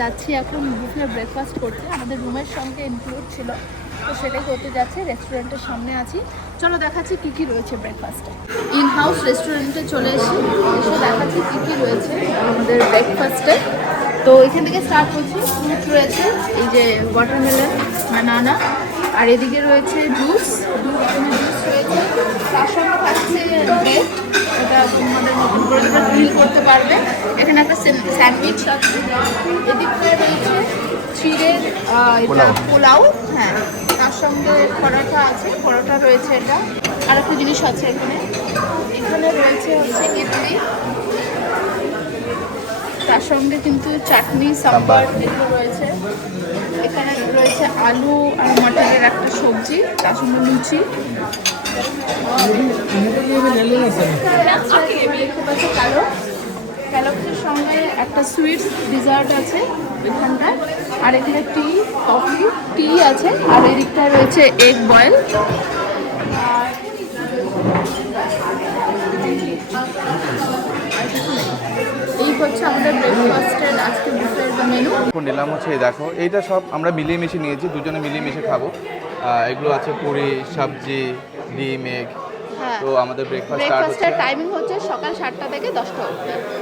যাচ্ছি এখন buffet breakfast করতে, আমাদের রুমের সঙ্গে ইনক্লুড ছিল, তো সেটাই করতে যাচ্ছি। রেস্টুরেন্টের সামনে আছি, চলো দেখাচ্ছি কী কী রয়েছে ব্রেকফাস্টে। ইন হাউস রেস্টুরেন্টে চলে এসে দেখাচ্ছি কী কী রয়েছে আমাদের ব্রেকফাস্টে। তো এখান থেকে স্টার্ট করছি। ফ্রুট রয়েছে, এই যে ওয়াটারমেলন, বানানা, আর এদিকে রয়েছে জুস, দু রকমের জুস রয়েছে। তার সঙ্গে থাকছে ব্রেড, এটা তোমাদের নতুন করে যেটা গ্রিল করতে পারবে। এখানে একটা স্যান্ডউইচ আছে। এদিকটায় রয়েছে চিড়ের এটা পোলাও, হ্যাঁ, তার সঙ্গে পরোটা আছে, পরোটা রয়েছে। এটা আর একটা জিনিস আছে এখানে, এখানে রয়েছে হচ্ছে ইডলি, তার সঙ্গে কিন্তু চাটনি, সাম্বার এগুলো রয়েছে। এখানে রয়েছে আলু আর মটরের একটা সবজি, তার সঙ্গে লুচি। কালো ক্যালক্সের সঙ্গে একটা সুইটস ডিজার্ট আছে এখানটায়। আর এখানে কফি টি আছে। আর এদিকটায় রয়েছে এগ বয়েল। আর এই হচ্ছে আমাদের ব্রেকফাস্টের আজকে বুফের মেনু। নিলাম হচ্ছে দেখো, এইটা সব আমরা মিলিয়ে মিশিয়ে নিয়েছি, দুজনে মিলিয়ে মিশে খাবো। এগুলো আছে পুরি, সবজি, ডিম, এগ। তো আমাদের ব্রেকফাস্টের টাইমিং হচ্ছে সকাল 7টা থেকে 10টা অবধি।